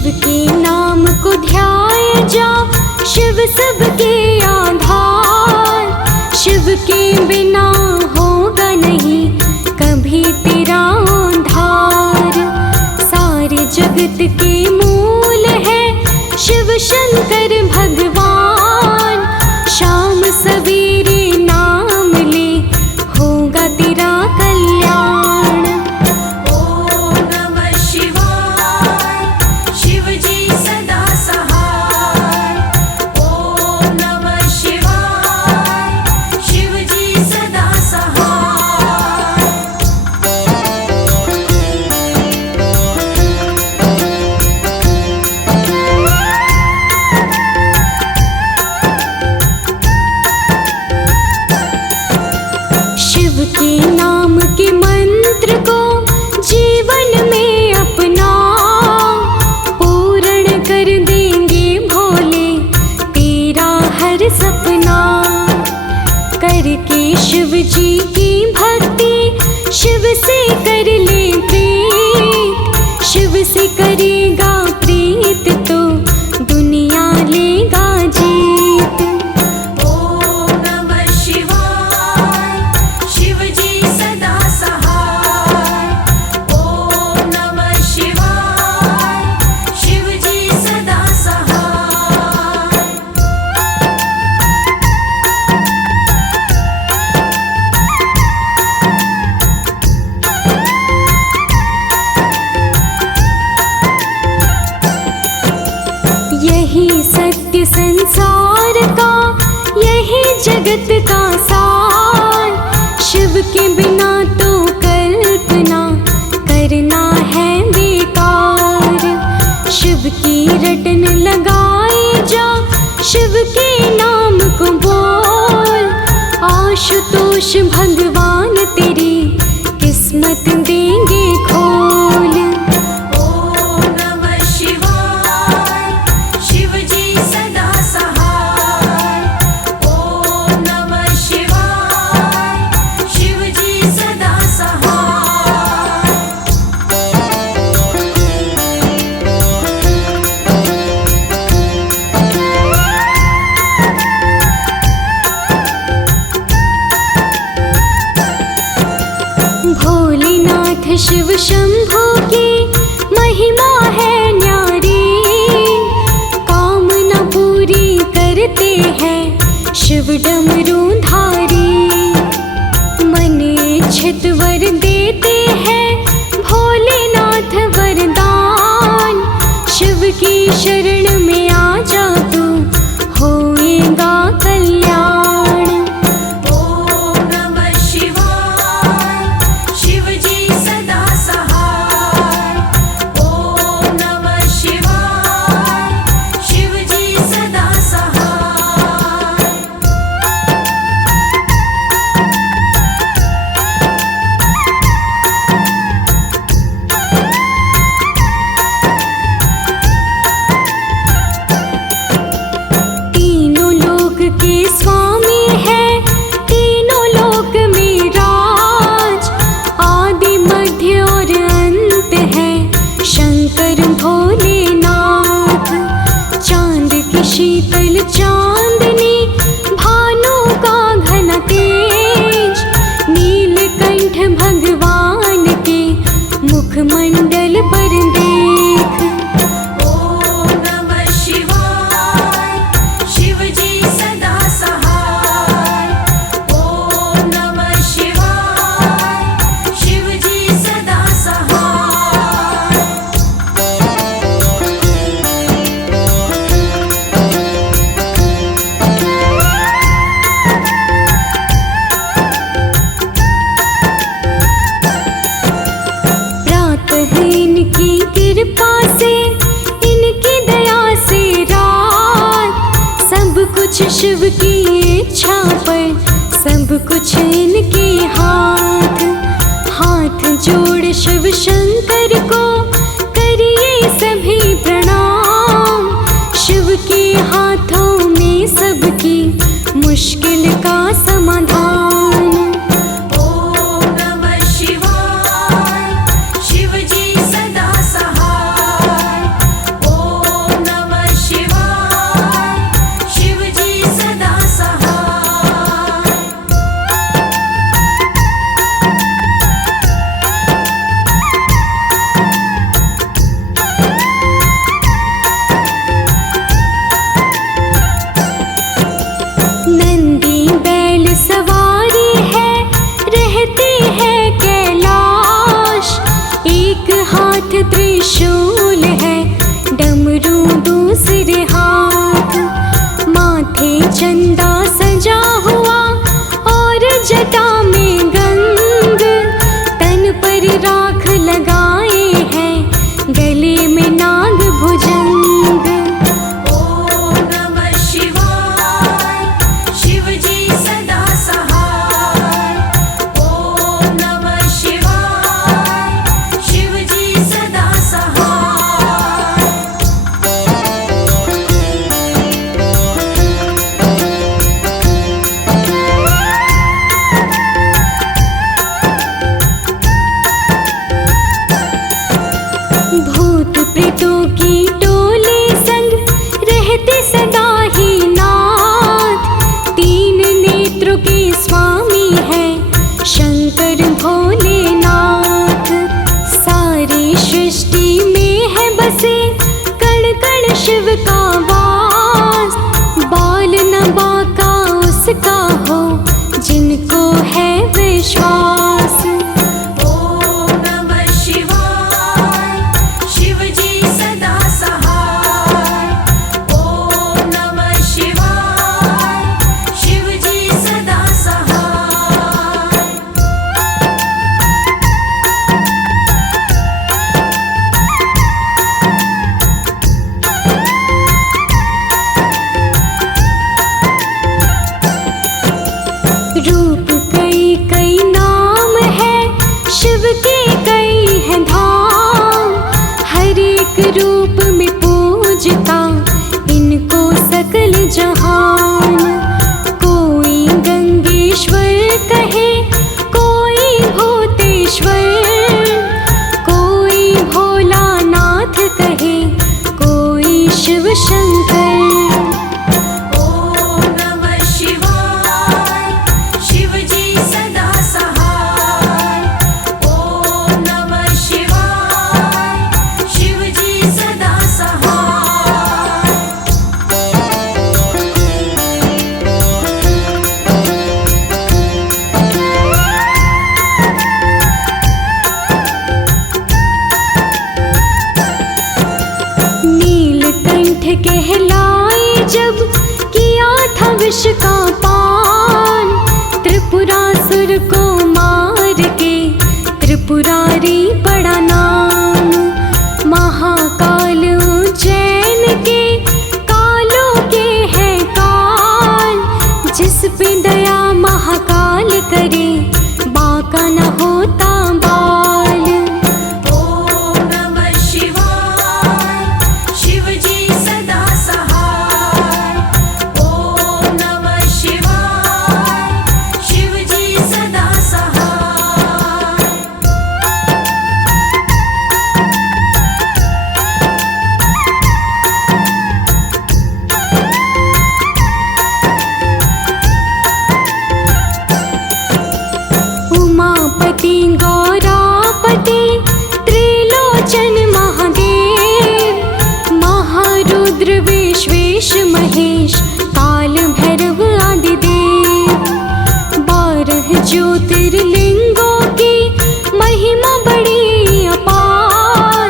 शिव के नाम को ध्याए जा, शिव सबके आधार। शिव के बिना होगा नहीं कभी तेरा उद्धार। सारे जगत के मूल है शिव शंकर भगवान। शाम सवेरे नाम ले होगा तेरा कल्याण। ओम नमः शिवाय, शिव जी सदा सहाय। ओम नमः शिवाय, शिव जी सदा सहाय। शिव के नाम के मंत्र को जीवन में अपना, पूर्ण कर देंगे भोले तेरा हर सपना। करके शिव जी की भक्ति शिव से कर ले प्रीत। शिव से करेगा प्रीत तो दुनिया लेगा जीत। ओम नमः शिवाय, शिव जी सदा सहाय। ओम नमः शिवाय, शिव जी सदा सहाय। यही सत्य संसार का, यही जगत का सार। शिव के बिना तो कल्पना करना है बेकार। शिव की रटन लगाए जा, शिव के नाम को बोल। आशुतोष भगवान तेरी किस्मत देंगे खोल। ओम नमः शिवाय, शिव जी सदा सहाय। ओम नमः शिवाय, शिव जी सदा सहाय। भोलेनाथ शिव शंभू की महिमा है न्यारी। कामना पूरी करते हैं शिव डमरूधारी। मन इच्छित वर देते हैं भोलेनाथ वरदान। शिव की शरण में आ जा तू होएगा कल्याण। ओम नमः शिवाय, शिव जी सदा सहाय। ओम नमः शिवाय, शिव जी सदा सहाय। तीनों लोक के स्वामी है, तीनों लोक में राज। आदि मध्य और अंत है शंकर भोलेनाथ। चांद की शीतल चांदनी, भानु का घन तेज। नीलकंठ भगवान के मुखमंडल पर देख। ओम नमः शिवाय, शिव जी सदा सहाय। ओम नमः शिवाय, शिव जी सदा सहाय। प्रातः इनकी कृपा से, इनकी दया से रात। सब कुछ शिव की इच्छा पर, सब कुछ इनके हाथ। हाथ जोड़ शिव शंकर को करिए सभी प्रणाम। शिव के हाथों में सबकी मुश्किल का समाधान। ओम नमः शिवाय, शिव जी सदा सहाय। का हो जिनको है विश्वास। ओम नमः शिवाय शिव जी सदा सहाय। ओम नमः शिवाय शिव जी सदा सहाय। रूप कई कई नाम है शिव के कई हैं धाम। हर एक रूप में पूजता इनको सकल जहान। कोई गंगेश्वर कहे कोई भूतेश्वर, कोई भोलानाथ कहे कोई शिव शंकर। ओम नमः शिवाय शिव जी सदा सहाय। ओम नमः शिवाय शिव जी सदा सहाय। नीलकंठ कहलाए जब किया था विष का पान। त्रिपुरासुर को मार के त्रिपुरारी पड़ा नाम। महाकाल उज्जैन के कालों के है काल। जिस पे दया महाकाल करे बाका न होता बाल। ओम नमः शिवाय शिव जी सदा सहाय। ओम नमः शिवाय शिव जी सदा सहाय। उमापति गौरापति त्रिलोचन महादेव। महारुद्र विश्वेश महेश काल भैरव आदि देव। 12 ज्योतिर्लिंगों की महिमा बड़ी अपार।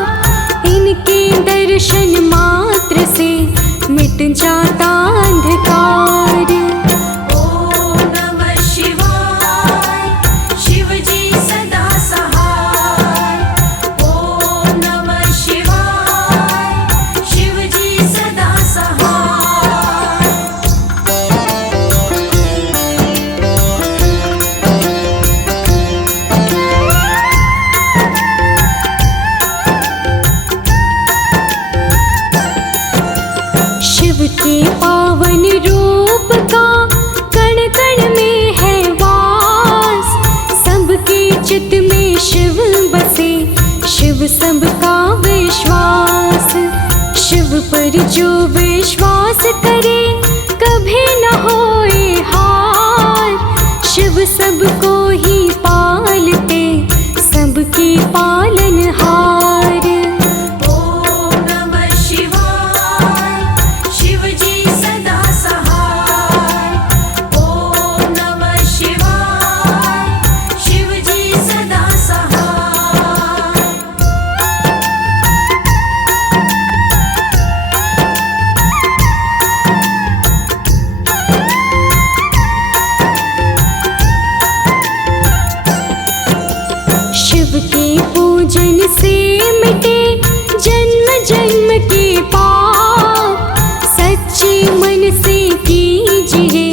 इनके दर्शन मात्र से मिट जाता अंधकार। ओम नमः शिवाय शिव जी सदा सहाय। ओम नमः शिवाय शिव जी सदा सहाय। शिव के पावन रूप का कण कण में है वास। सबके चित्त में शिव बसे शिव सबका विश्वास। शिव पर जो विश्वास करे कभी न होए हार। शिव सबको ही पालते सबकी पालनहार। ओम नमः शिवाय शिव जी सदा सहाय। ओम नमः शिवाय शिव जी सदा सहाय। शिव के पूजन से मिटे जन्म जन्म के पाप। सच्चे मन से कीजिए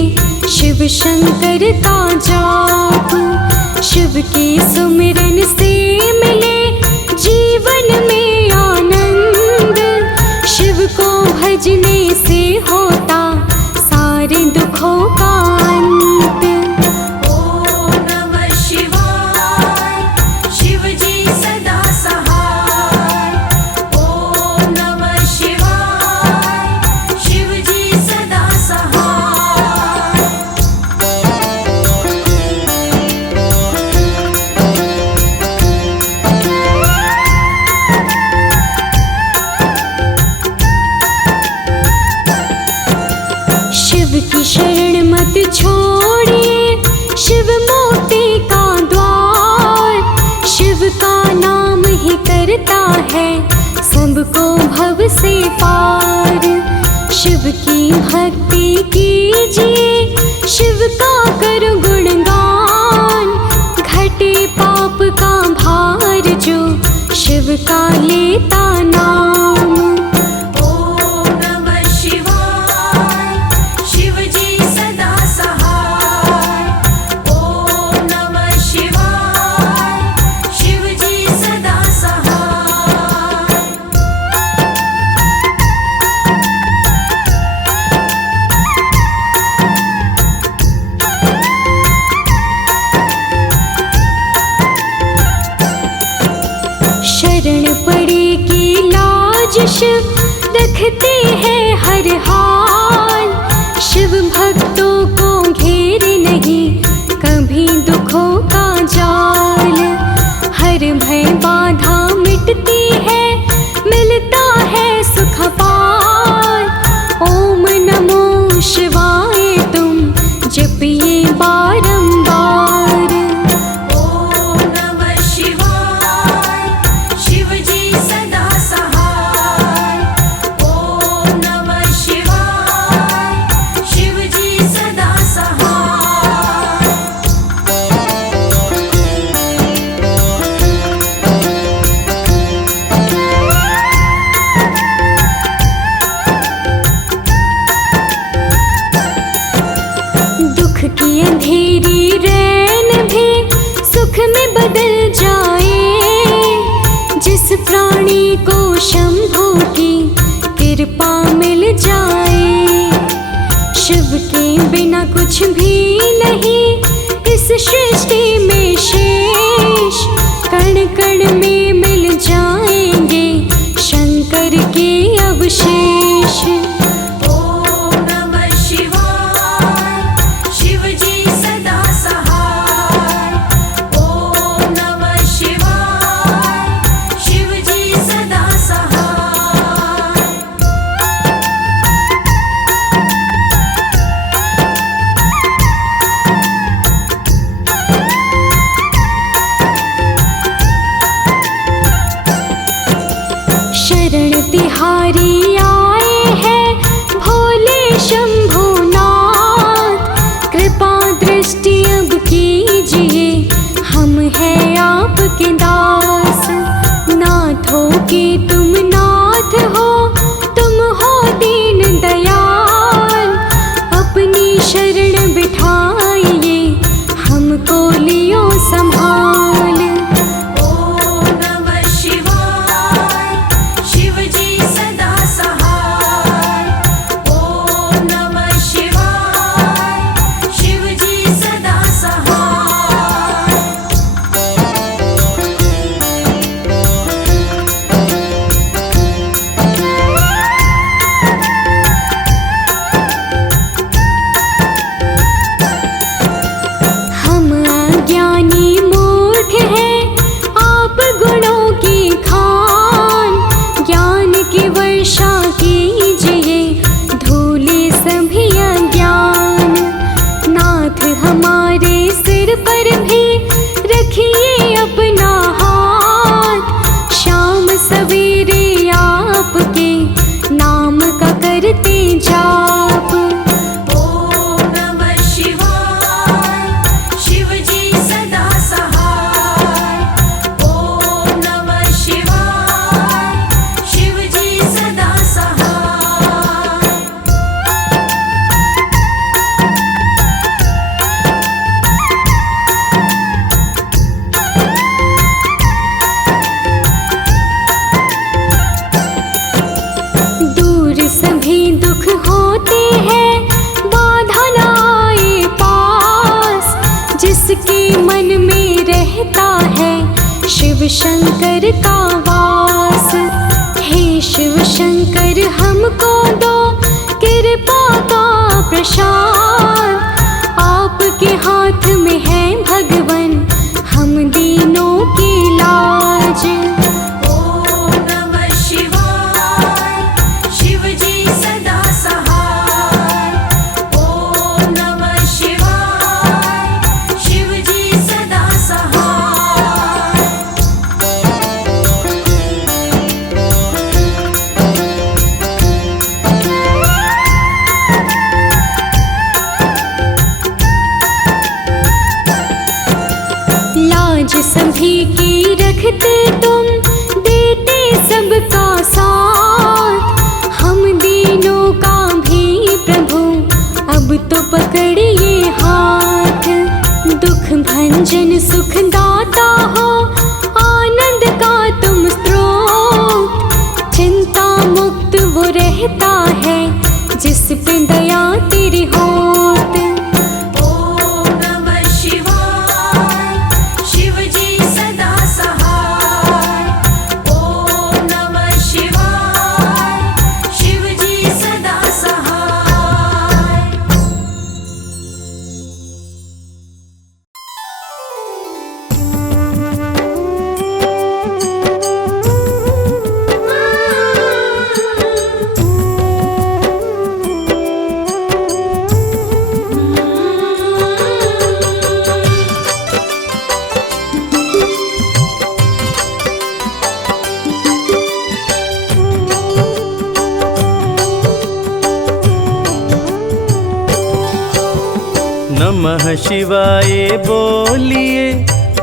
शिव शंकर का जाप। शिव के सुमिरन से मिले जीवन में आनंद। शिव को भजने से होता सारे दुखों का अंत। ओम नमः शिवाय शिव जी सदा सहाय। ओम नमः शिवाय शिव जी सदा सहाय। झूठ छोड़िए, शिव मोक्ति का द्वार। शिव का नाम ही करता है सबको भव से पार। शिव की भक्ति कीजिए, शिव का करो गुणगान। घटे पाप का भार जो शिव का लेता नाम। ओम नमः शिवाय, शिव जी सदा सहाय। ओम नमः शिवाय, शिव जी सदा सहाय। शरण पड़े की लाज शिव रखते हैं हर हाल। शिव भक्तों को घेरे नहीं कभी दुखों का जाल। हर भय बाधा मिटती है, मिलता है सुख पार। ओम नमो शिवाय तुम जपिए बारंबार। ओम नमः शिवाय, शिव जी सदा सहाय। ओम नमः शिवाय, शिव जी सदा सहाय। दुख की अंधेरी रैन भी सुख में बदल जाए। जिस प्राणी को शंभू की कृपा मिल जाए। शिव के बिना कुछ भी नहीं इस सृष्टि में शेष। कण कण में मिल जाएंगे शंकर के अवशेष। ओम नमः शिवाय, शिव जी सदा सहाय। ओम नमः शिवाय, शिव जी सदा सहाय। शरण तिहारी आए हैं भोले शंभुनाथ। कृपा दृष्टि अब कीजिए, हम हैं आपके दास। नाथ हो के तुम नाथ हो, तुम हो दीन दयाल। अपनी शरण बिठाइए, हमको लियो संभाल। ओम नमः शिवाय, शिव जी सदा सहाय। ओम नमः शिवाय, शिव जी सदा सहाय। हम अज्ञानी मूर्ख हैं, आप गुणों की खान। ज्ञान की वर्षा कीजिए, धूले सभी अज्ञान। नाथ हमारे सिर पर भी रखिए अपना हाथ। शाम सवेरे आपके नाम का करते जाप। ओम नमः शिवाय, शिव जी सदा सहाय। ओम नमः शिवाय, शिव जी सदा सहाय। दूर सभी दुख होते हैं, बाधा न आए पास। जिसके मन में रहता है शिव शंकर का वास। हे शिव शंकर हमको दो कृपा का प्रसाद। आपके हाथ में है भगवन, हम दीनों की लाज। ओम नमः शिवाय, शिव जी सदा सहाय। ओम नमः जन सुख दाता हो, आनंद का तुम स्रोत। चिंता मुक्त वो रहता है, जिस पे दया तेरी होत। ओम नमः शिवाय, शिव जी सदा सहाय। ओम नमः शिवाय, शिव जी सदा सहाय। नमः शिवाय बोलिए,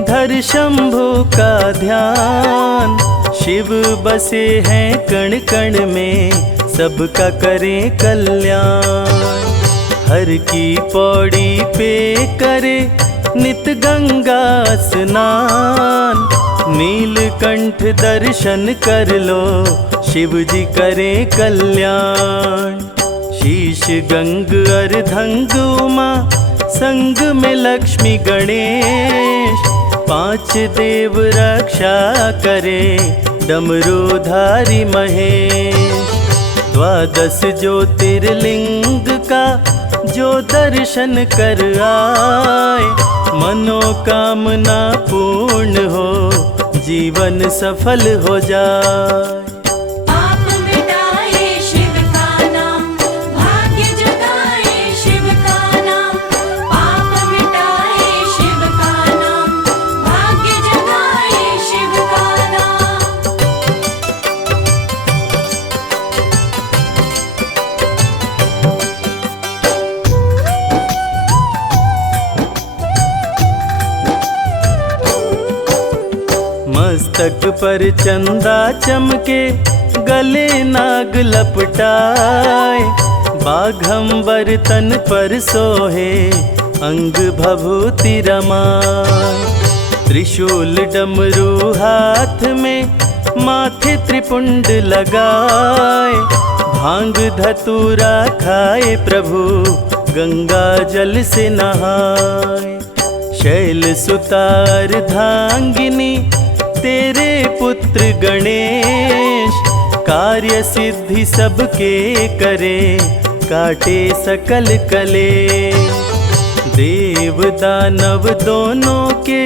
धर शंभु का ध्यान। शिव बसे हैं कण कण में, सबका करें कल्याण। हर की पौड़ी पे करे नित गंगा स्नान। नीलकंठ दर्शन कर लो, शिव जी करें कल्याण। शीश गंग अर्धंग उमा, संग में लक्ष्मी गणेश। 5 देव रक्षा करे, डमरूधारी महेश। 12 ज्योतिर्लिंग का जो दर्शन कर आए, मनोकामना पूर्ण हो, जीवन सफल हो जाए। पाप मिटाए शिव का नाम, भाग्य जगाए शिव का नाम। पाप मिटाए शिव का नाम, भाग्य जगाए शिव का नाम। मस्तक पर चंदा चमके, गले नाग लपटाए। बाघंबर तन पर सोहे, अंग भभूति रमाए। त्रिशूल डमरू हाथ में, माथे त्रिपुंड लगाए। भांग धतूरा खाए प्रभु, गंगा जल से नहाए। शैल सुतार धांगिनी, तेरे पुत्र गणेश। कार्य सिद्धि सबके करे, काटे सकल कलेश। देव दानव दोनों के,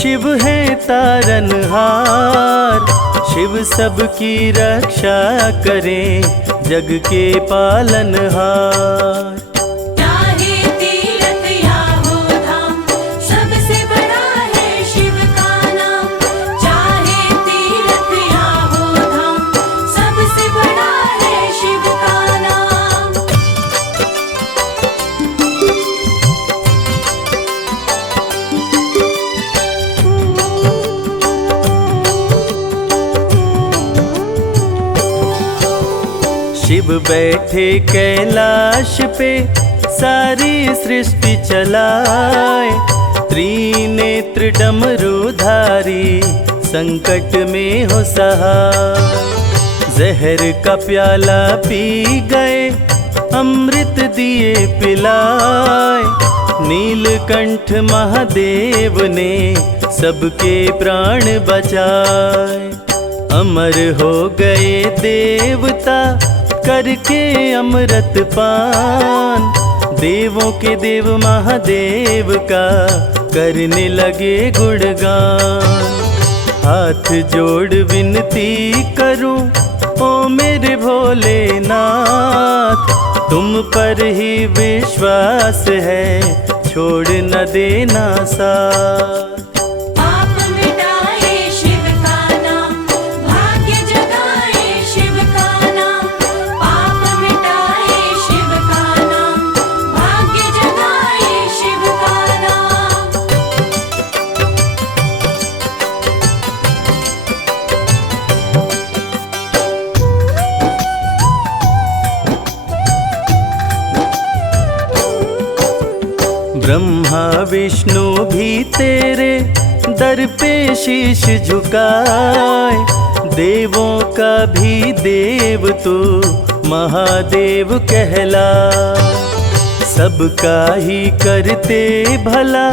शिव है तारनहार। शिव सबकी रक्षा करे, जग के पालनहार। चाहे तीर्थ या हो धाम, सबसे बड़ा है शिव का नाम। चाहे तीर्थ या हो धाम, सबसे बड़ा है शिव का नाम। शिव बैठे कैलाश पे, सारी सृष्टि चलाए। त्रिनेत्र डमरूधारी, संकट में हो सहाय। जहर का प्याला पी गए, अमृत दिए पिलाए। नीलकंठ महादेव ने, सबके प्राण बचाए। अमर हो गए देवता, करके अमृत पान। देवों के देव महादेव का, करने लगे गुणगान। हाथ जोड़ विनती करूं, ओ मेरे भोलेनाथ। तुम पर ही विश्वास है, छोड़ न देना साथ। पाप मिटाए शिव का नाम, भाग्य जगाए शिव का नाम। पाप मिटाए शिव का नाम, भाग्य जगाए शिव का नाम। ब्रह्मा विष्णु भी तेरे दर पे शीश झुकाए, देवों का भी देव तू महादेव कहला। सबका ही करते भला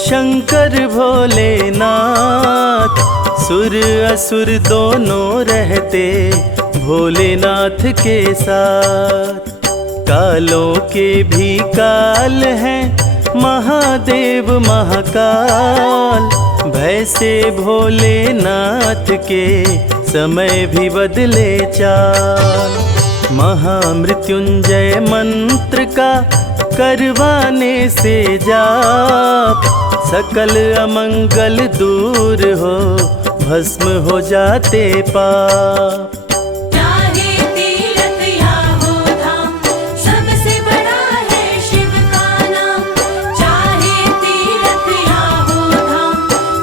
शंकर भोलेनाथ, सुर असुर दोनों रहते भोलेनाथ के साथ। कालों के भी काल हैं महादेव महाकाल, भय से भोलेनाथ के समय भी बदले चाल। महामृत्युंजय मंत्र का करवाने से जाप, सकल अमंगल दूर हो भस्म हो जाते पाप। चाहे तीर्थ या हो धाम, सबसे बड़ा है शिव का नाम। चाहे तीर्थ या हो धाम,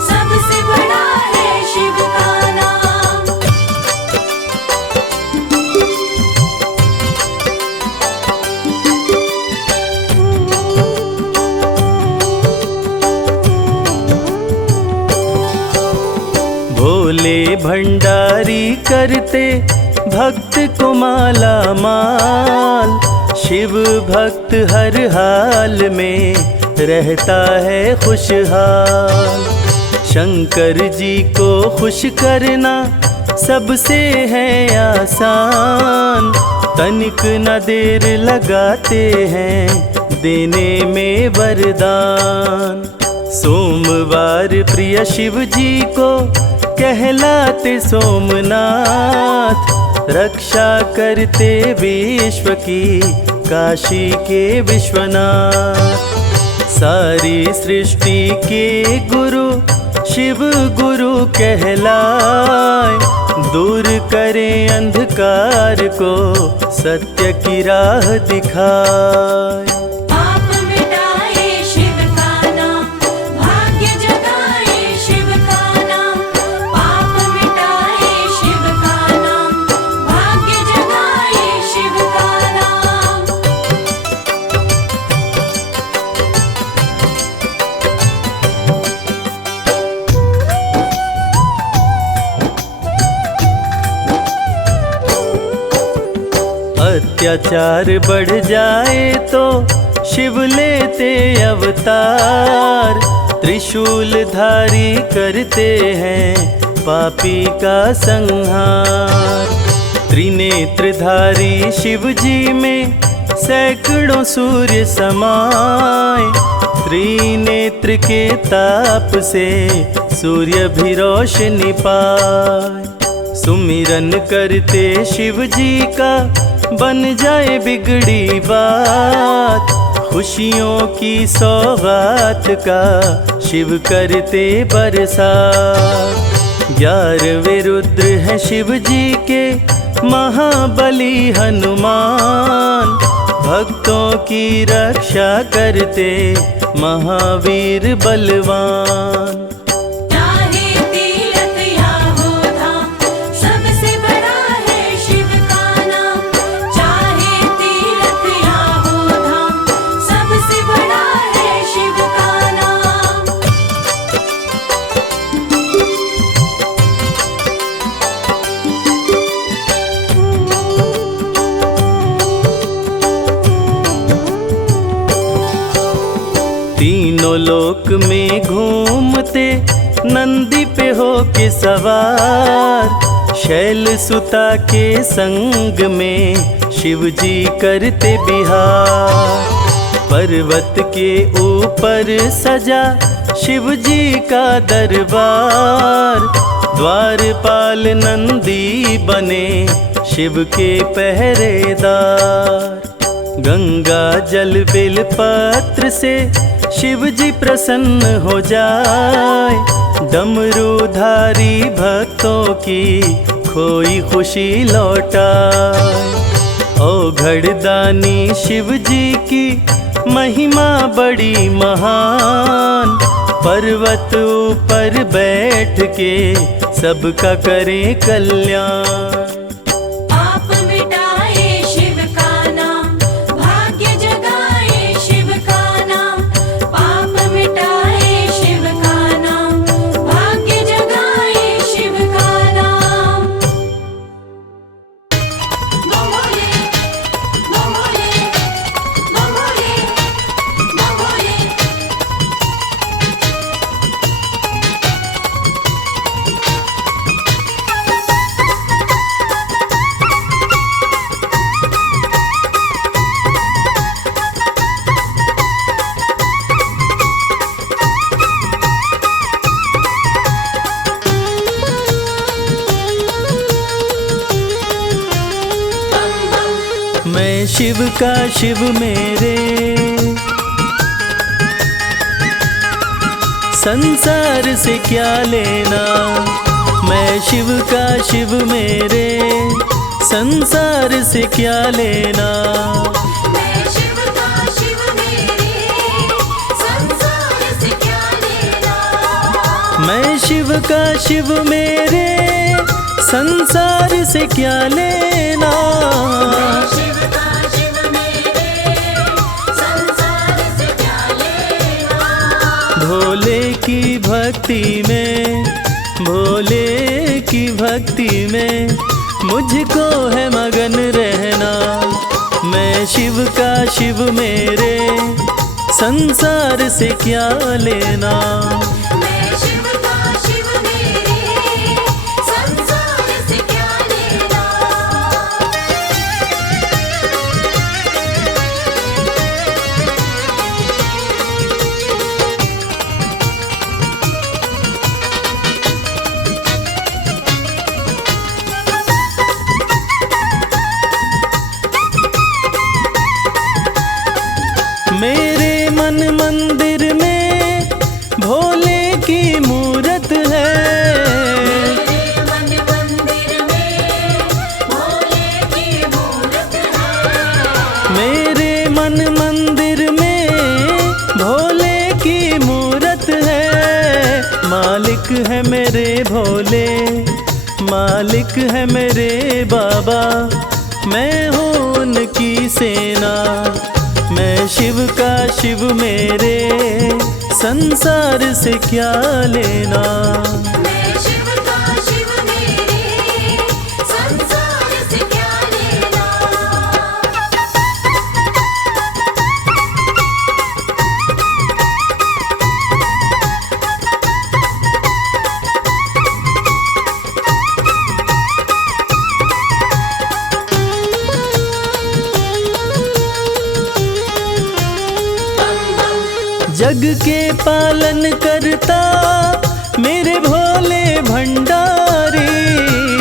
सबसे बड़ा है शिव का नाम। भोले भंडारी करते भक्त को माला माल, शिव भक्त हर हाल में रहता है खुशहाल। शंकर जी को खुश करना सबसे है आसान, तनिक न देर लगाते हैं देने में वरदान। सोमवार प्रिय शिव जी को कहलाते सोमनाथ, रक्षा करते विश्व की काशी के विश्वनाथ। सारी सृष्टि के गुरु शिव गुरु कहलाए, दूर करें अंधकार को सत्य की राह दिखाए। पाप मिटाए शिव का नाम, भाग्य जगाए शिव का नाम। पाप मिटाए शिव का नाम, भाग्य जगाए शिव का नाम। अत्याचार बढ़ जाए तो शिव लेते अवतार, त्रिशूल धारी करते हैं पापी का संहार। त्रिनेत्रधारी शिव जी में सैकड़ों सूर्य समाए, त्रिनेत्र के ताप से सूर्य भी रोशनी पाए। सुमिरन करते शिव जी का बन जाए बिगड़ी बात, खुशियों की सौगात का शिव करते बरसात। 11वें रुद्र हैं शिव जी के महाबली हनुमान, भक्तों की रक्षा करते महावीर बलवान। चाहे तीर्थ या हो धाम, सबसे बड़ा है शिव का नाम। चाहे तीर्थ या हो धाम, सबसे बड़ा है शिव का नाम। तीनों लोक में घूमते नंदी पे हो के सवार, शैल सुता के संग में शिव जी करते बिहार। पर्वत के ऊपर सजा शिव जी का दरबार, द्वारपाल नंदी बने शिव के पहरेदार। गंगा जल बेल पत्र से शिव जी प्रसन्न हो जाए, डमरूधारी भक्तों की खोई खुशी लौटाए। औघड़दानी शिव जी की महिमा बड़ी महान, पर्वत ऊपर बैठ के सबका करें कल्याण। पाप मिटाए शिव का नाम, भाग्य जगाए शिव का नाम। मैं शिव का शिव मेरे, संसार से क्या लेना। मैं शिव का शिव मेरे, संसार से क्या लेना। मैं शिव का शिव मेरे, संसार से क्या लेना। मैं शिव का शिव मेरे, संसार से क्या लेना। मैं शिव का शिव मेरे, संसार से क्या लेना। भोले की भक्ति में, भोले की भक्ति में मुझको है मगन रहना। मैं शिव का शिव मेरे, संसार से क्या लेना। मैं शिव का शिव मेरे, संसार से क्या लेना। मेरे मन मंदिर में भोले की मूरत है। मेरे मन मंदिर में भोले की मूरत है। मेरे मन मंदिर में भोले की मूरत है। मालिक है मेरे भोले, मालिक है मेरे बाबा, मैं हूँ उनकी सेना। मैं शिव का शिव मेरे, संसार से क्या लेना। मैं शिव का शिव मेरे, संसार से क्या लेना। जग के पालन करता मेरे भोले भंडारी।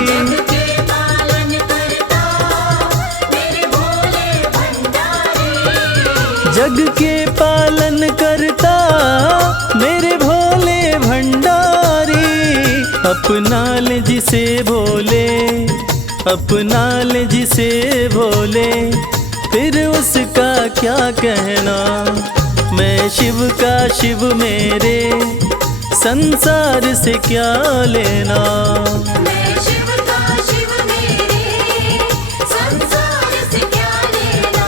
जग के पालन करता मेरे भोले भंडारी। जग के पालन करता मेरे भोले भंडारी। अपना ले जिसे भोले, अपना ले जिसे भोले, फिर उसका क्या कहना। मैं शिव का शिव मेरे, संसार से क्या लेना। मैं शिव का शिव मेरे, संसार से क्या लेना।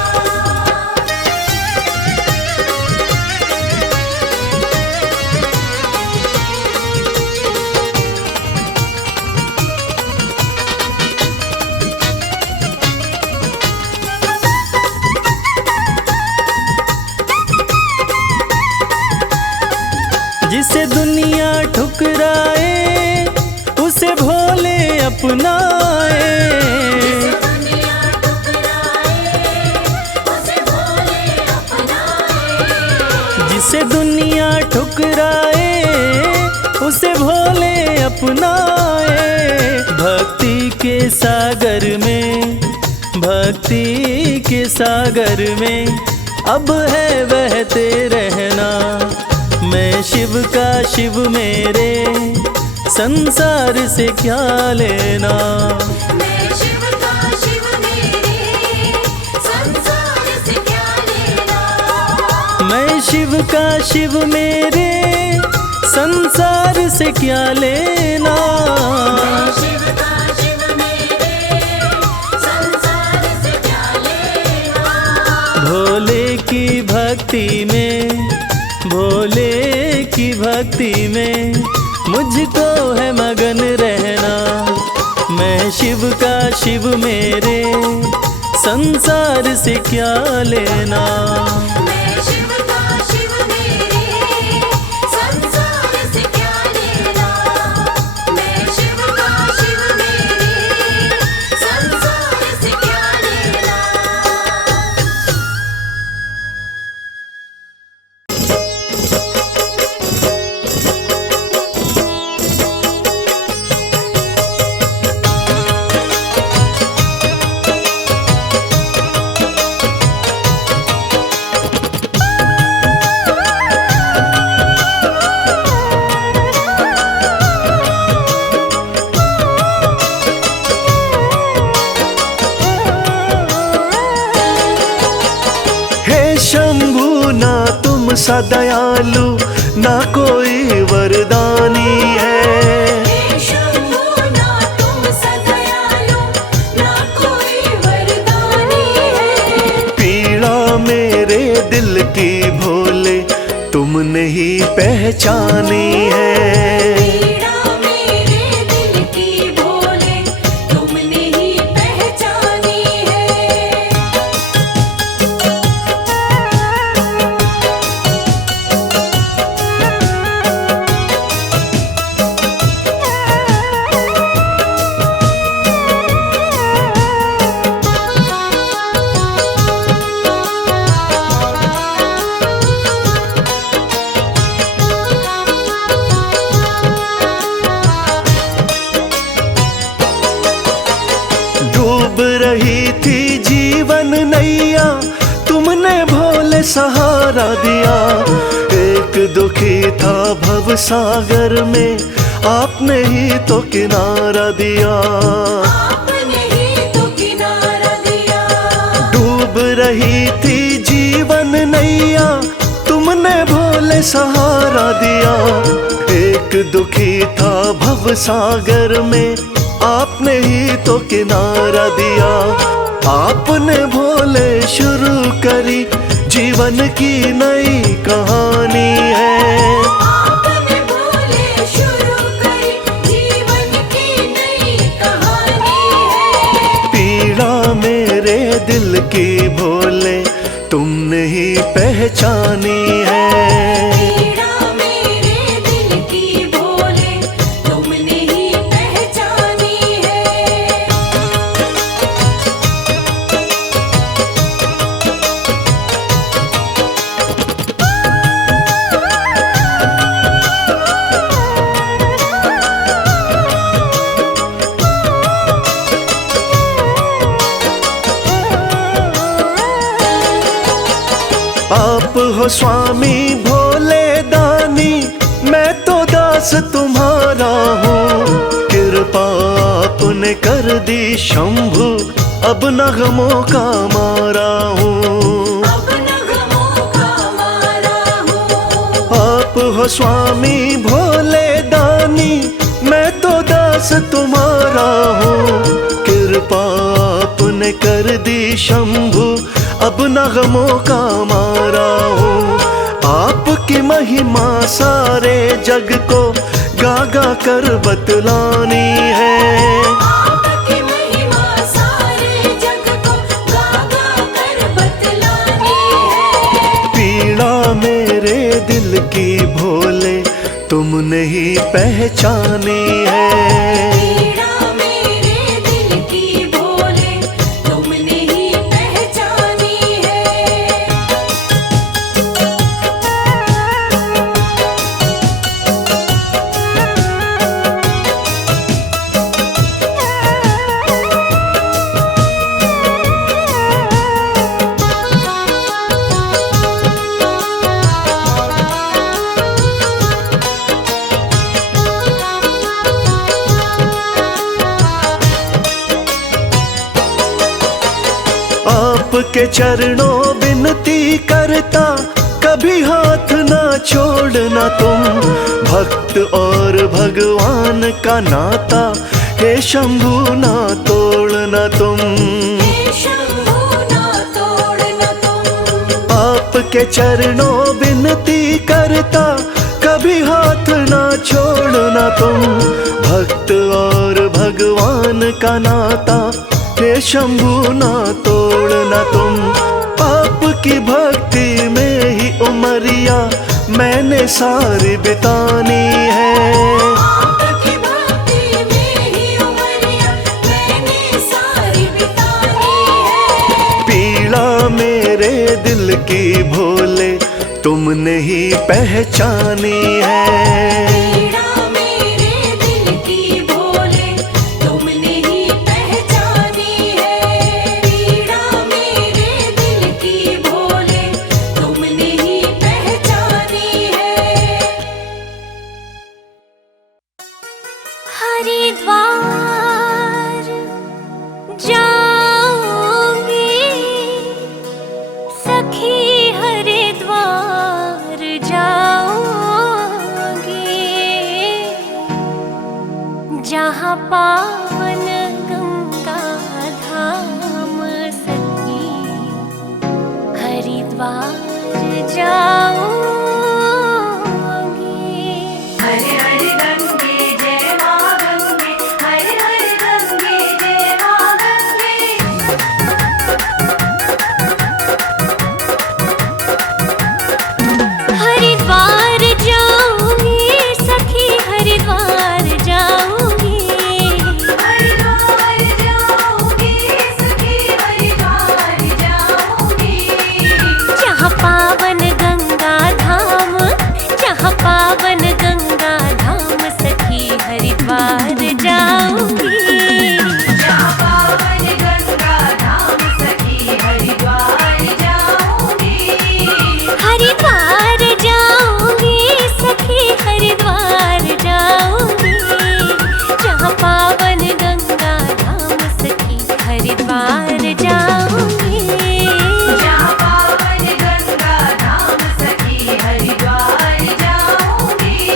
जिसे दुनिया ठुकराए उसे भोले अपनाए। जिसे दुनिया ठुकराए उसे भोले अपनाए। जिसे दुनिया ठुकराए उसे भोले अपनाए। भक्ति के सागर में, भक्ति के सागर में अब है बहते रहना। मैं शिव का शिव मेरे, संसार से क्या लेना। मैं शिव का शिव मेरे, संसार से क्या लेना। मैं शिव का शिव मेरे, संसार से क्या लेना। मैं शिव का शिव मेरे, संसार से क्या लेना। भोले की भक्ति में, भोले की भक्ति में मुझको है मगन रहना। मैं शिव का शिव मेरे, संसार से क्या लेना। मैं शिव का शिव मेरे, संसार से क्या लेना। मैं शिव का शिव मेरे, संसार से क्या लेना। तुम सा दयालु ना कोई वरदानी है। हे शंभु ना तुम सा दयालु ना कोई वरदानी है। पीड़ा मेरे दिल की भोले तुमने ही पहचानी है। पीड़ा मेरे दिल की भोले तुमने ही पहचानी है। डूब रही थी जीवन नैया तुमने भोले सहारा दिया। एक दुखी था भव सागर में आपने ही तो किनारा दिया। आपने ही तो किनारा दिया। डूब रही थी जीवन नैया तुमने भोले सहारा दिया। एक दुखी था भव सागर में आपने ही तो किनारा दिया। आपने भोले शुरू करी जीवन की नई कहानी है। आपने भोले शुरू करी जीवन की नई कहानी है। पीड़ा मेरे दिल की भोले तुमने ही पहचानी है। पीड़ा मेरे दिल की भोले तुमने ही पहचानी है। आप हो स्वामी भोले दानी मैं तो दास तुम्हारा हूँ। कृपा आपने कर दी शंभु अब नगमों का मारा हूँ। अब नगमों का मारा हूँ। आप हो स्वामी भोले दानी मैं तो दास तुम्हारा हूँ। कृपा आपने कर दी शंभु अब नगमों का मारा हूँ। आपकी महिमा सारे जग को गा गा कर बतलानी है। आपकी महिमा सारे जग को गा गा कर बतलानी है। पीड़ा मेरे दिल की भोले तुमने ही पहचानी है। पीड़ा मेरे दिल की भोले तुमने ही पहचानी है। आपके चरणों विनती करता कभी हाथ ना छोड़ना तुम। भक्त और भगवान का नाता हे शंभु ना तोड़ना तुम। हे शंभु ना तोड़ना तुम। आपके चरणों विनती करता कभी हाथ ना छोड़ना तुम। भक्त और भगवान का नाता हे शंभु ना तोड़ना तुम। आपकी भक्ति में ही उमरिया मैंने सारी बितानी है। आपकी भक्ति में ही उमरिया मैंने सारी बितानी है। पीड़ा मेरे दिल की भोले तुमने ही पहचानी है। पीड़ा मेरे दिल की भोले तुमने ही पहचानी है। पीड़ा मेरे दिल की भोले तुमने ही पहचानी है। हरिद्वार जाऊंगी सखी हरिद्वार पावन गंगा धाम सखी हरिद्वार जाऊंगी। हरे हरे गंगे जय मां गंगे, हरे हरे गंगे जय मां गंगे। हरिद्वार जाऊंगी सखी हरिद्वार जाऊंगी। हरिद्वार जाऊंगी सखी हरिद्वार जाऊंगी। जहाँ पावन गंगा धाम, जहाँ पावन गंगा धाम सखी हरिद्वार जाऊंगी। जहाँ पावन गंगा धाम सखी हरिद्वार जाऊंगी। हरिद्वार जाऊंगी सखी हरिद्वार जाऊंगी। जहाँ पावन गंगा धाम सखी हरिद्वार जाऊंगी। जहाँ पावन गंगा धाम सखी हरिद्वार जाऊंगी।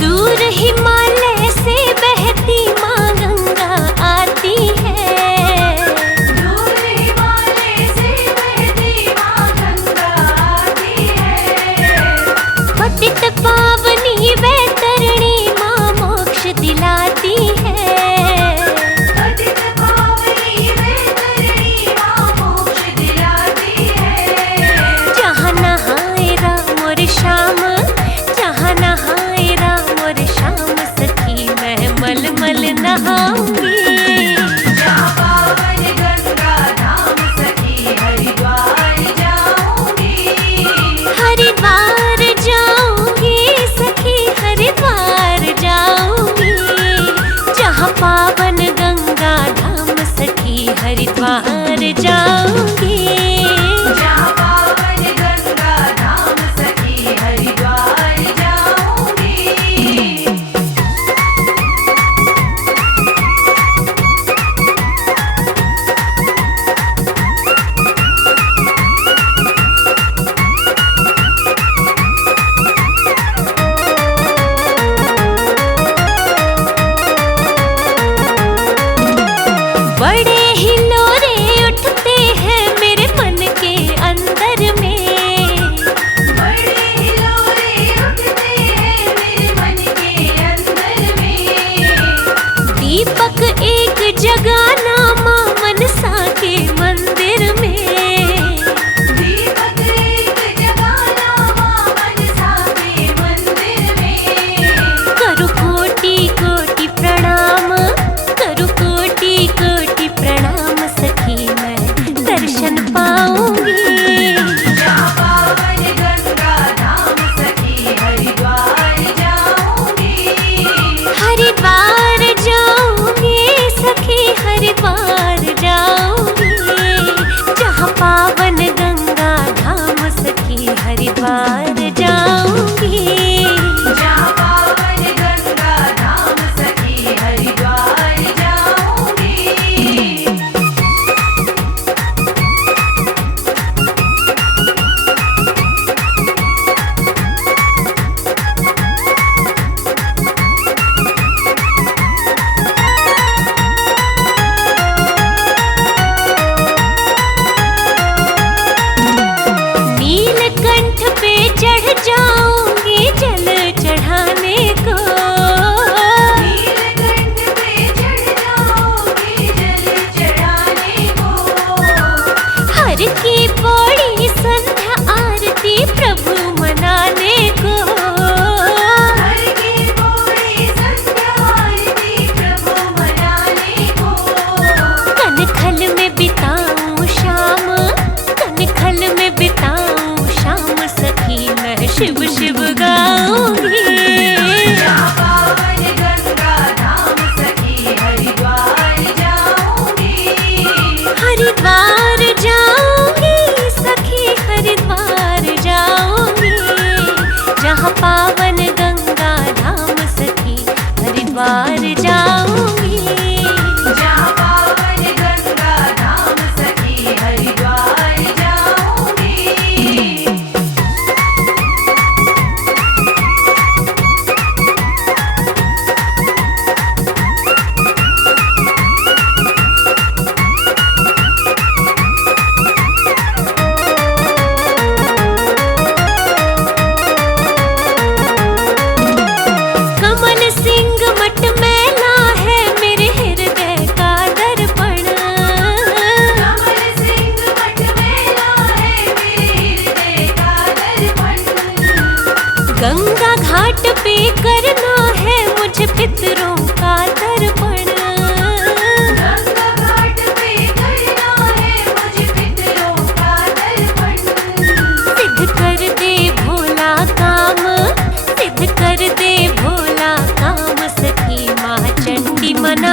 दूर हिमालय से बहती माँ गंगा आती है। दूर हिमालय से बहती माँ गंगा आती है। पतित पावनी वैतरणी माँ मोक्ष दिलाती है। पतित पावनी वैतरणी माँ मोक्ष दिलाती है। जहाँ नहाए राम और श्याम, जहाँ नहाए राम और श्याम सखी मैं मल मल नहाऊंगी। जहाँ पावन गंगा धाम सखी हरिद्वार जाऊंगी। हरिद्वार जाऊंगी सखी हरिद्वार जाऊंगी। जहाँ पावन गंगा धाम सखी हरिद्वार जाऊंगी। जहाँ पावन गंगा धाम सखी हरिद्वार जाऊंगी। बड़े हिलोरे उठते हैं मेरे मन के अंदर में। बड़े हिलोरे उठते हैं मेरे मन के अंदर में। दीपक एक जगाना माँ मनसा के मंदिर में। दीपक एक जगाना माँ मनसा के मंदिर में। करु कोटि कोटि प्रणाम, करु कोटि कोटि प्रणाम सखी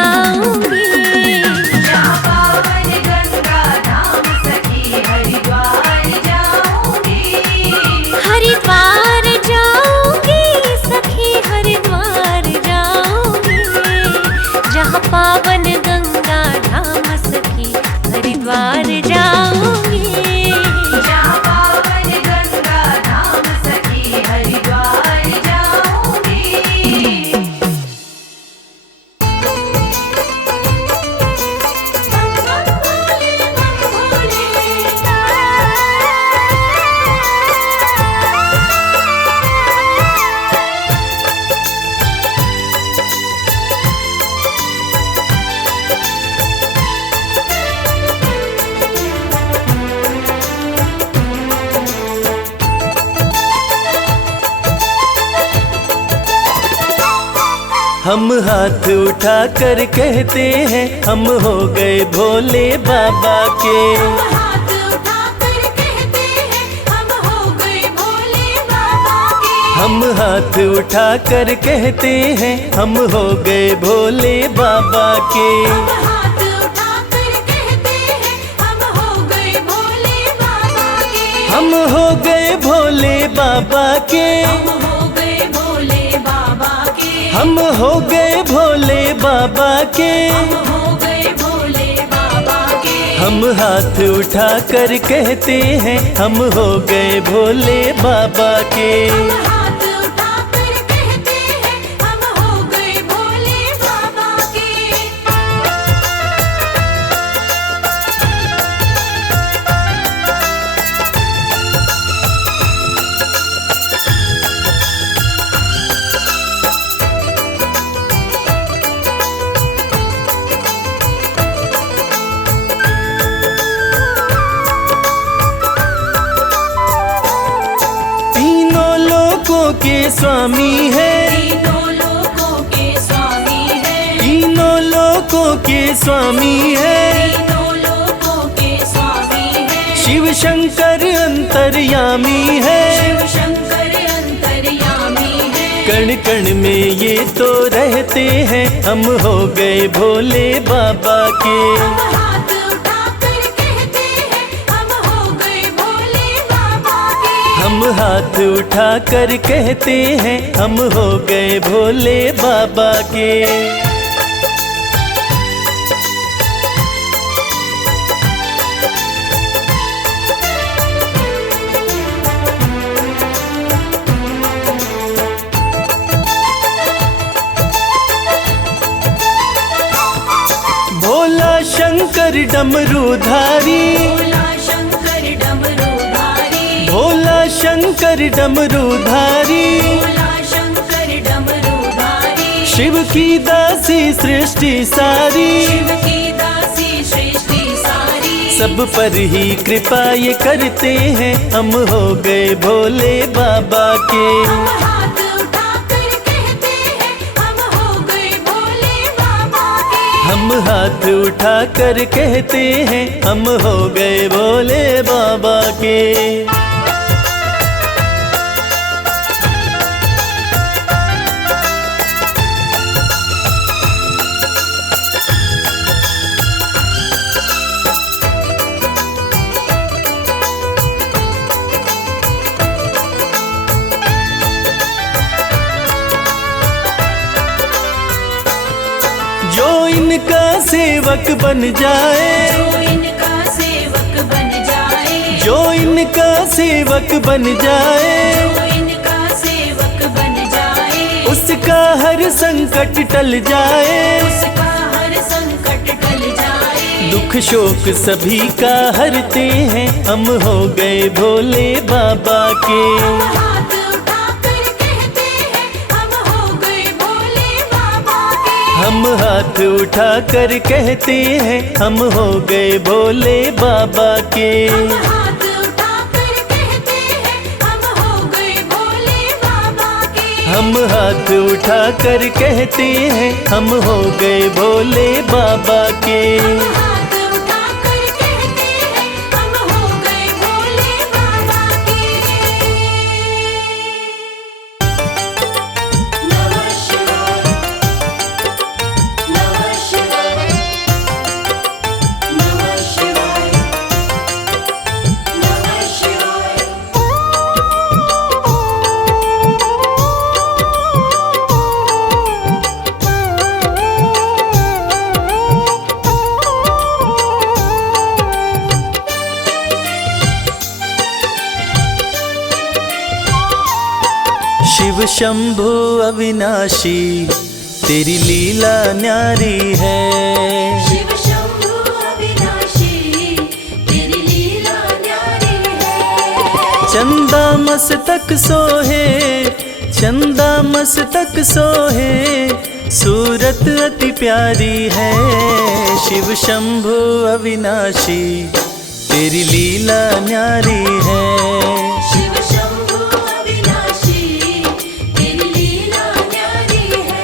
जाऊंगी। जहाँ पावन गंगा धाम सखी हरिद्वार जाऊंगी। हरिद्वार जाऊंगी सखी हरिद्वार जाऊंगी। जहाँ पावन गंगा धाम सखी हरिद्वार जाऊंगी। जहाँ पावन गंगा धाम सखी हरिद्वार जाऊंगी। हम हाथ उठा कर कहते हैं हम हो गए भोले बाबा के। हाथ उठाकर कहते हैं हम हो गए भोले बाबा के। हम हाथ उठा कर कहते हैं हम हो गए भोले बाबा के। हाथ उठाकर कहते हैं हम हो गए भोले बाबा के। हम हो गए भोले बाबा के। हम हो गए भोले बाबा के। हम हो गए भोले बाबा के। हम हो गए भोले बाबा के। हम हाथ उठा कर कहते हैं हम हो गए भोले बाबा के। हाथ उठाकर कहते हैं हम हो गए भोले बाबा के। तीनों लोकों के स्वामी है। तीनों लोकों के स्वामी है। तीनों लोकों के स्वामी है। तीनों लोकों के स्वामी है। शिव शंकर अंतर्यामी है। शिव शंकर अंतर्यामी है। कण कण में ये तो रहते हैं हम हो गए भोले बाबा के। हाथ उठाकर कहते हैं हम हो गए भोले बाबा के। हम हाथ उठा कर कहते हैं हम हो गए भोले बाबा के। भोला शंकर डमरूधारी। भोला शंकर डमरूधारी। भोला शंकर डमरूधारी। भोला शंकर डमरूधारी। शिव की दासी सृष्टि सारी। शिव की दासी सृष्टि सारी। सब पर ही कृपा ये करते हैं हम हो गए भोले बाबा के। हाथ उठाकर कहते हैं हम हो गए भोले बाबा के। हम हाथ उठा कर कहते हैं हम हो गए भोले बाबा के। जो इनका सेवक बन जाए। जो इनका सेवक बन जाए। जो इनका सेवक बन जाए। जो इनका सेवक बन जाए। उसका हर संकट टल जाए। उसका हर संकट टल जाए। दुख शोक सभी का हरते हैं हम हो गए भोले बाबा के। हाथ उठाकर कहते हैं हम हो गए भोले बाबा के। हम हाथ उठा कर कहते हैं हम हो गए भोले बाबा के। हाथ उठाकर कहते हैं हम हो गए भोले बाबा के। हम हाथ उठा कर कहते हैं हम हो गए भोले बाबा के। हाथ उठाकर कहते हैं हम हो गए भोले बाबा के। नमः शिवाय नमः शिवाय शिव शंभु अविनाशी तेरी लीला न्यारी है। शिव शंभु अविनाशी तेरी लीला न्यारी है। चंदा मस्तक सोहे, चंदा मस्तक सोहे, सूरत अति प्यारी है। शिव शंभु अविनाशी तेरी लीला न्यारी है। शिव शंभु अविनाशी तेरी लीला न्यारी है।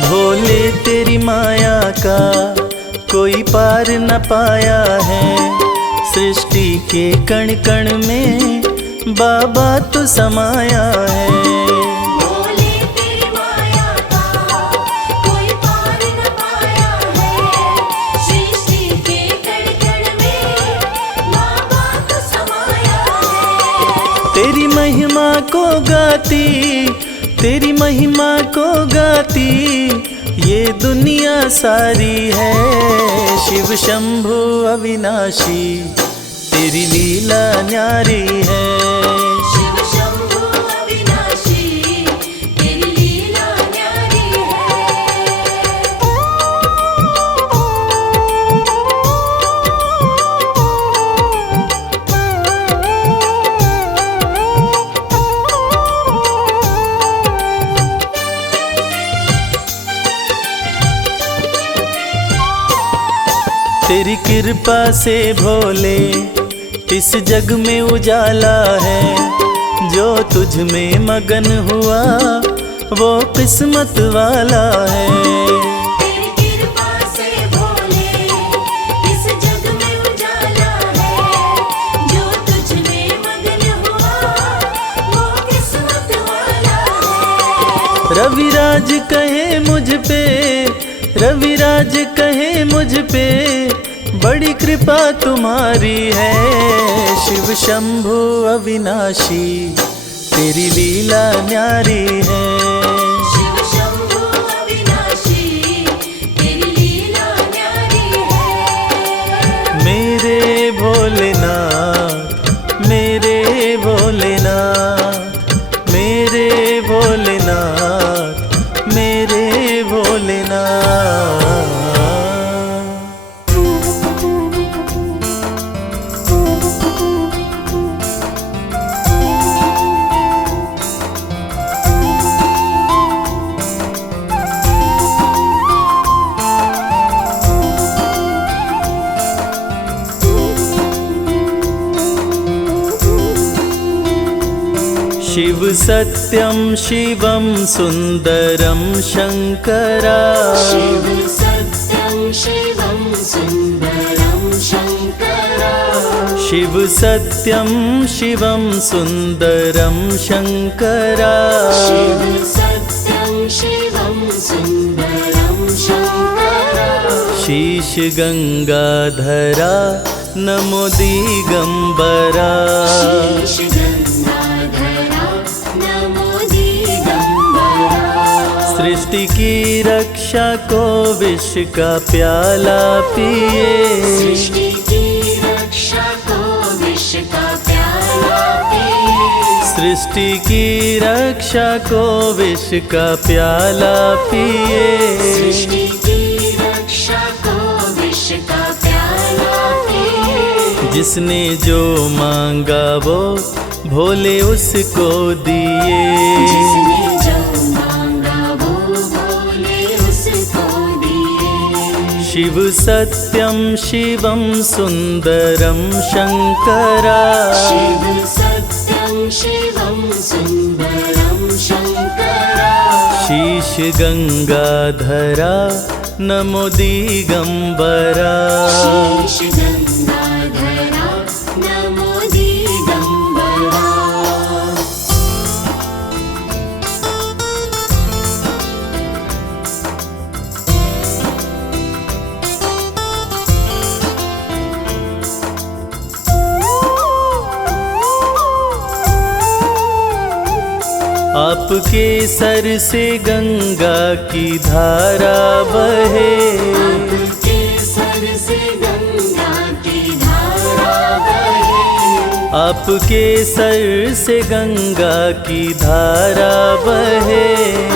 भोले तेरी माया का कोई पार न पाया है। सृष्टि के कण कण में बाबा तू समाया है। भोले तेरी माया का कोई पार न पाया है। सृष्टि के कण कण में बाबा तू समाया है। तेरी महिमा को गाती, तेरी महिमा को गाती ये दुनिया सारी है। शिव शंभु अविनाशी तेरी लीला न्यारी है। शिव शंभु अविनाशी तेरी लीला न्यारी तेरी कृपा से भोले इस जग में उजाला है। जो तुझ में मगन हुआ वो किस्मत वाला है। तेरी कृपा से भोले इस जग में उजाला है। जो तुझ में मगन हुआ वो किस्मत वाला है। रविराज कहे मुझ पे, रविराज कहे मुझ पे बड़ी कृपा तुम्हारी है। शिव शंभु अविनाशी तेरी लीला न्यारी है। शिव शंभु अविनाशी तेरी लीला न्यारी है। मेरे भोलेनाथ, मेरे भोलेनाथ, मेरे भोलेनाथ, मेरे भोलेनाथ। शिव सत्यं शिवं सुंदरं शंकरा। शिव सत्यं शिवं सुंदरं शंकरा। शिव सत्यं शिवं सुंदरं शंकरा। शिव सत्यं शिवं सुंदरं शंकरा। शीश गंगाधरा नमो दिगंबरा। शीश गंगाधरा नमो दिगंबरा। सृष्टि की रक्षा को विष का प्याला पिए। सृष्टि की रक्षा को विष का प्याला पिए। सृष्टि की रक्षा को विष का प्याला पिए। सृष्टि की रक्षा को विष का प्याला पिए। जिसने जो मांगा वो भोले उसको दिए। जिसने जो मांगा वो भोले उसको दिए। शिव सत्यं शिवं सुंदरं शंकरा। शिव सत्यं शिवं सुंदरं शंकरा। शीश गंगाधरा नमो दिगंबरा। शीश गंगाधरा नमो दिगंबरा। आपके सर से गंगा की धारा बहे, आपके सर से गंगा की धारा बहे, आपके सर से गंगा की धारा बहे।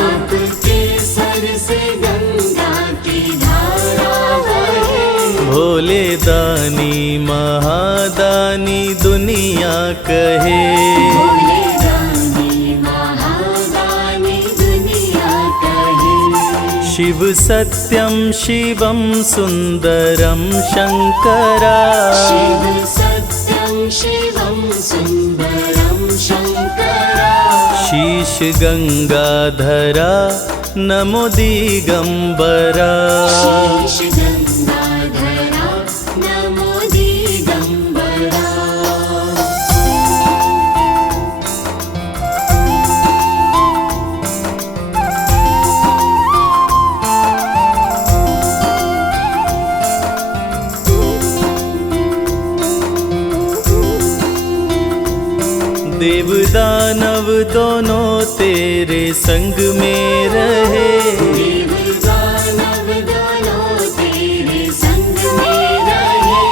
आपके सर से गंगा की धारा बहे। भोले दानी महादानी दुनिया कहे, भोले दानी महादानी दुनिया कहे। शिव सत्यम शिवम सुंदरम शंकरा, शिव सत्यं शिवं सुन्दरं शङ्करा। शीश गंगाधरा नमो दिगंबरा। शीश गंगाधरा नमो दिगंबरा। देव दानव दोनों तेरे संग में रहे, देव दानव दोनों तेरे संग में रहे।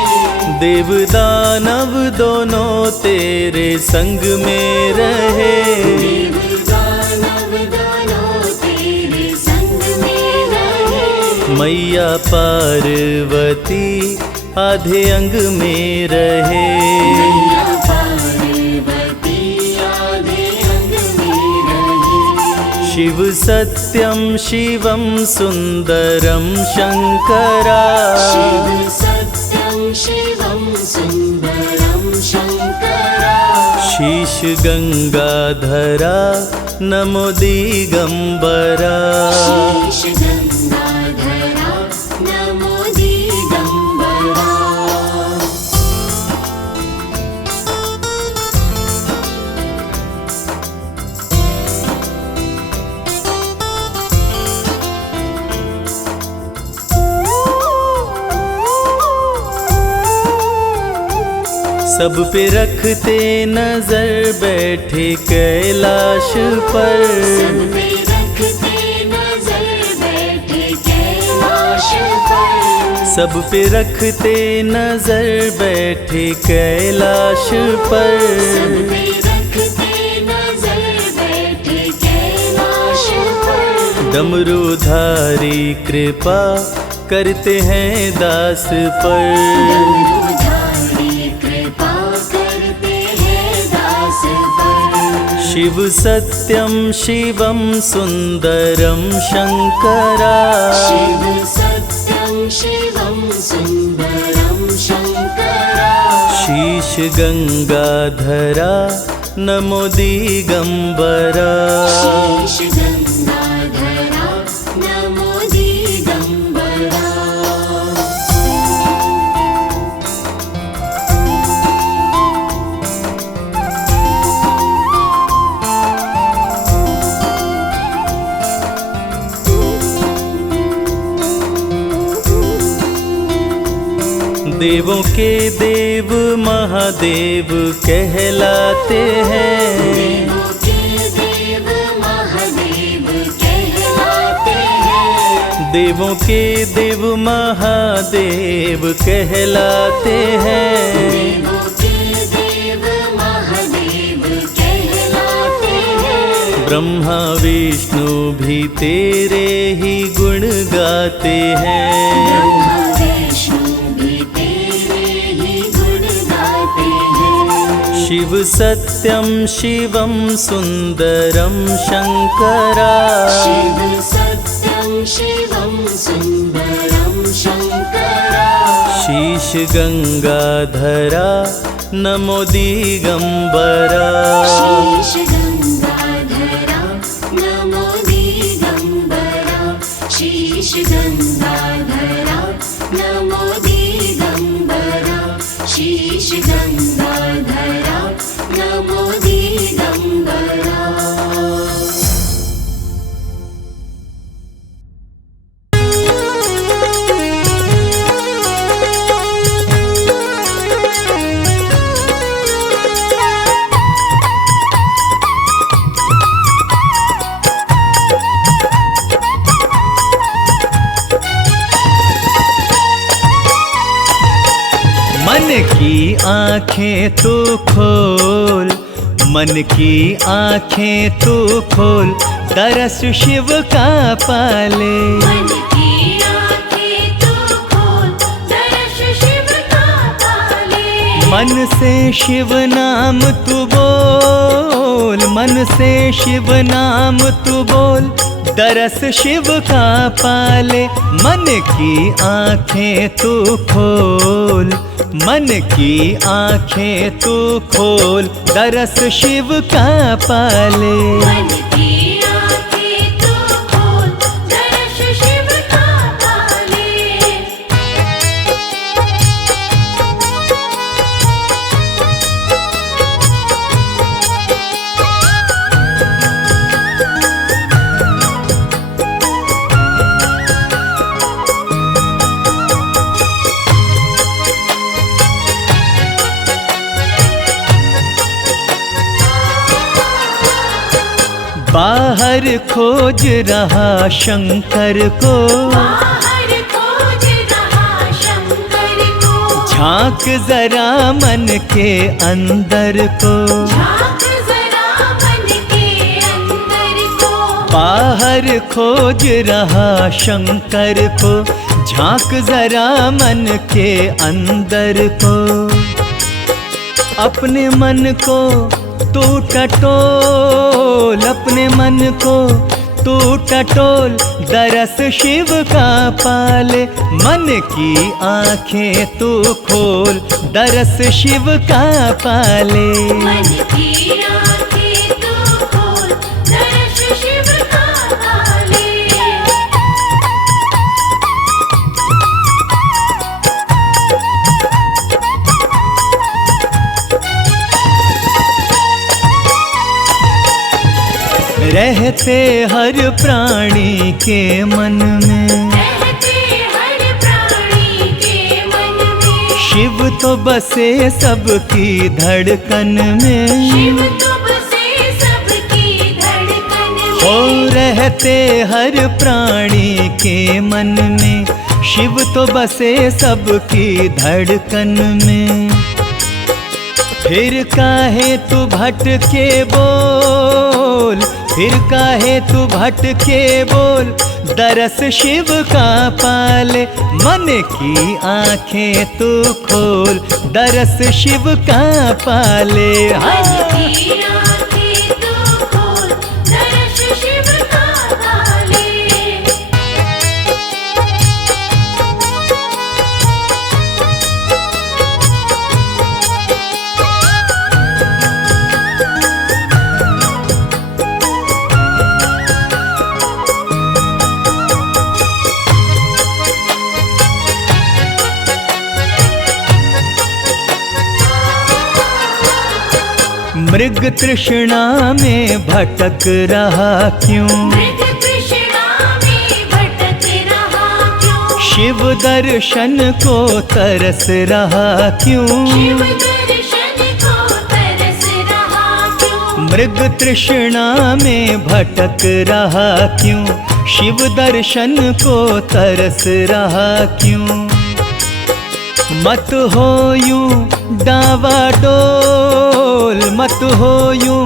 देव दानव दोनों तेरे संग में रहे। देव दानव दोनों तेरे संग में रहे। मैया पार्वती आधे अंग में रहे, मैया पार्वती आधे अंग में रहे। शिव सत्यम शिवम सुंदरम शंकरा। शिव सत्यं शिवं सुन्दरं शङ्करा। शीश गंगाधरा नमो दिगंबरा। शीश गंगाधरा नमो दिगंबरा। सब पे रखते नजर बैठे कैलाश पर, सब पे रखते नजर बैठे कैलाश पर। सब पे रखते नजर बैठे कैलाश पर। सब पे रखते नजर बैठे कैलाश पर। डमरूधारी कृपा करते हैं दास पर, डमरूधारी कृपा करते हैं दास पर। शिव सत्यम शिवम सुंदरम शंकरा। शिव सत्यं शिवं सुन्दरं शङ्करा। शीश गंगाधरा नमो दिगंबरा। शीश गंगाधरा नमो दिगंबरा। देवों के देव महादेव कहलाते हैं, देवों के देव महादेव कहलाते हैं। देवों के देव महादेव कहलाते हैं। देवों के देव महादेव कहलाते हैं। ब्रह्मा विष्णु भी तेरे ही गुण गाते हैं, ब्रह्मा विष्णु भी तेरे ही गुण गाते हैं। शिव सत्यम शिवम सुंदरम शंकरा। शिव सत्यं शिवं सुन्दरं शङ्करा। शीश गंगाधरा नमो दिगंबरा। शीश गंगाधरा नमो दिगंबरा। शीश गंगाधरा नमो दिगंबरा। शीश गंगाधरा नमो दिगंबरा। की आंखें तू खोल, मन की आंखें तू खोल, दरस शिव का पाले। मन की आंखें तू खोल, दर्श शिव का पाले। मन से शिव नाम तू बोल, मन से शिव नाम तू बोल, दरस शिव का पाले। मन की आंखें तू खोल, मन की आंखें तू खोल, दरस शिव का पाले। मन की आंखें तू खोल, दर्श शिव का पाले। बाहर खोज रहा शंकर को, बाहर खोज रहा शंकर को। झांक जरा मन के अंदर को। झांक जरा मन के अंदर को। बाहर खोज रहा शंकर को, झांक जरा मन के अंदर को। अपने मन को तू टटोल, अपने मन को तू टटोल, दरस शिव का पाले। मन की आंखें तू खोल, दरस शिव का पाले। मन की आंखें तू खोल, दर्श शिव का पाले। रहते हर प्राणी के मन में, रहते हर प्राणी के मन में। शिव तो बसे सबकी धड़कन में। शिव तो बसे सबकी धड़कन में। हो रहते हर प्राणी के मन में, शिव तो बसे सबकी धड़कन में। फिर काहे तू भटके बोल, फिर काहे तू भटके बोल, दरस शिव का पाले। मन की आंखें तू खोल, दरस शिव का पाले। मन की आंखें तू खोल, दर्श शिव का पाले। मृग तृष्णा में भटक रहा क्यों, मृग तृष्णा में भटक रहा क्यों। शिव दर्शन को तरस रहा क्यों। शिव दर्शन को तरस रहा क्यों। मृग तृष्णा में भटक रहा क्यों, शिव दर्शन को तरस रहा क्यों। मत हो यूं डावाडोल, मत हो यूं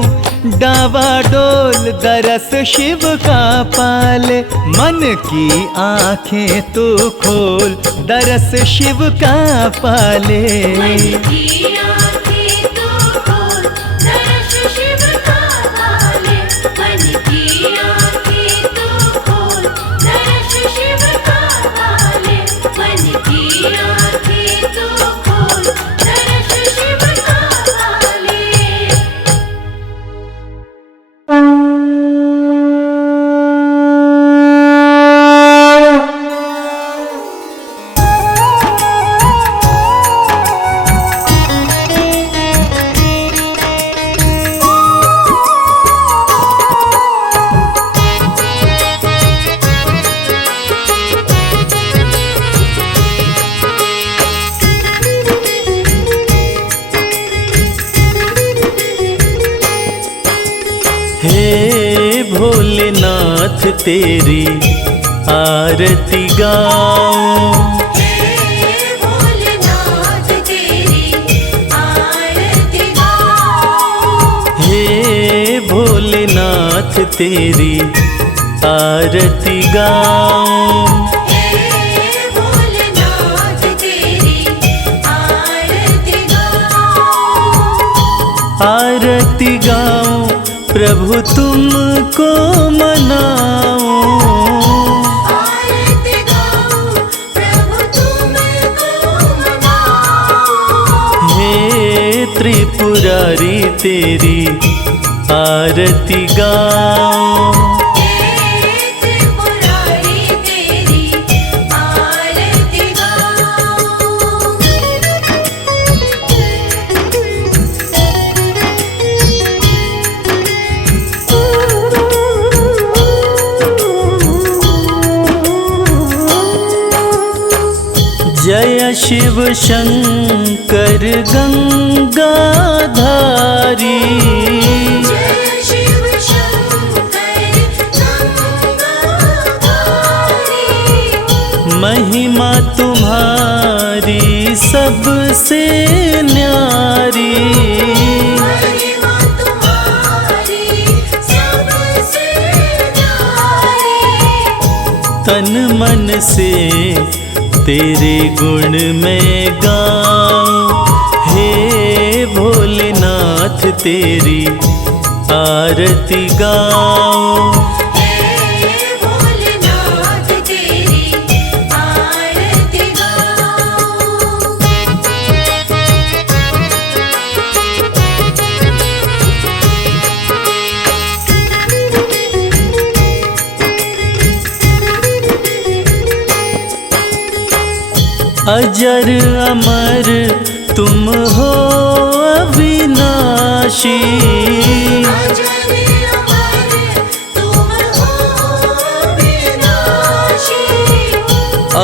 डावाडोल, दरस शिव का पाले। मन की आंखें तू खोल, दरस शिव का पाले। मन की आंखें तू खोल, दर्श शिव का पाले। मन की आंखें तू खोल, दर्श शिव का पाले। मन की आंखें तू खोल, दर्श शिव का पाले। हे भोलेनाथ तेरी आरती गाऊं, हे भोलेनाथ तेरी तेरी आरती गाऊं। हे भोलेनाथ तेरी आरती गाऊं। आरती गाऊं प्रभु तुमको मनाऊं। आरती गाऊं प्रभु तुमको मनाऊं। हे त्रिपुरारी तेरी आरती गाऊं। हे त्रिपुरारी तेरी आरती गाऊं। जय शिव शंकर गंगाधारी। जय शिव शंकर गंगाधारी। महिमा तुम्हारी सबसे न्यारी। महिमा तुम्हारी सबसे न्यारी। तन मन से तेरे गुण में गाऊं। हे भोलेनाथ तेरी आरती गाऊं। हे भोलेनाथ तेरी आरती गाऊं। अजर अमर तुम हो अविनाशी। अजर अमर तुम हो विनाशी।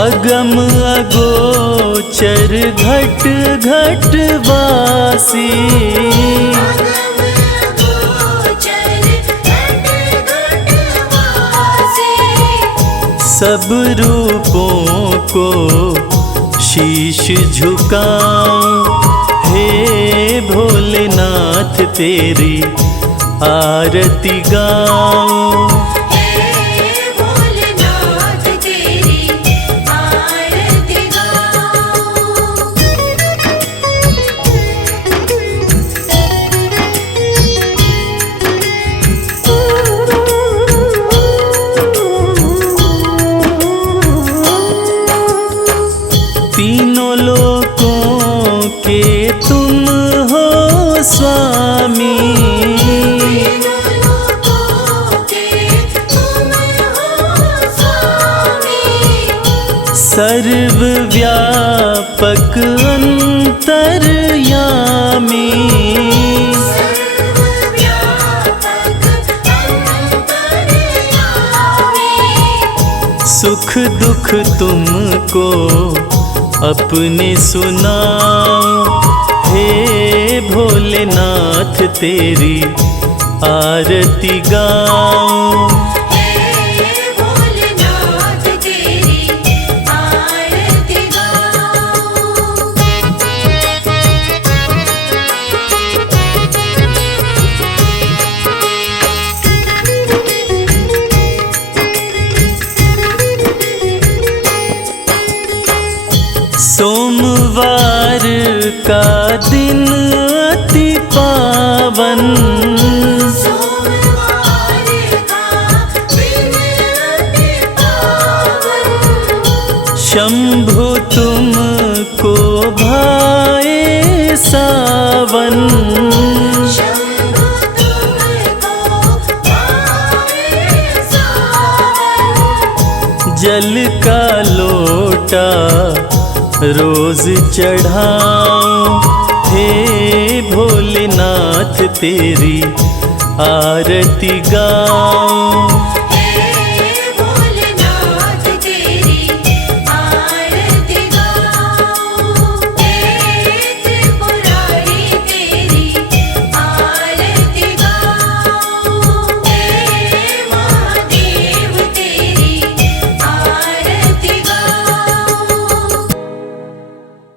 अगम अगोचर घट घट वासी। अगम अगोचर घट घट वासी। सब रूपों को शीश झुकाऊं। हे भोलेनाथ तेरी आरती गाऊं। हे भोलेनाथ तेरी आरती गाऊं। तीनों लोकों के तुम हो स्वामी। तीनों लोकों के तुम हो स्वामी। सर्वव्यापक अंतर्यामी। सर्वव्यापक अंतर्यामी। सुख दुख तुमको अपने सुनाऊं। हे भोलेनाथ तेरी आरती गाऊं। हे भोलेनाथ तेरी आरती गाऊं। सोमवार का दिन अति पावन। सोमवार का दिन अति पावन। शंभु तुमको भाए सावन। शंभु तुमको भाए सावन। जल का लोटा रोज चढ़ाऊं। हे भोलेनाथ तेरी आरती गाऊं।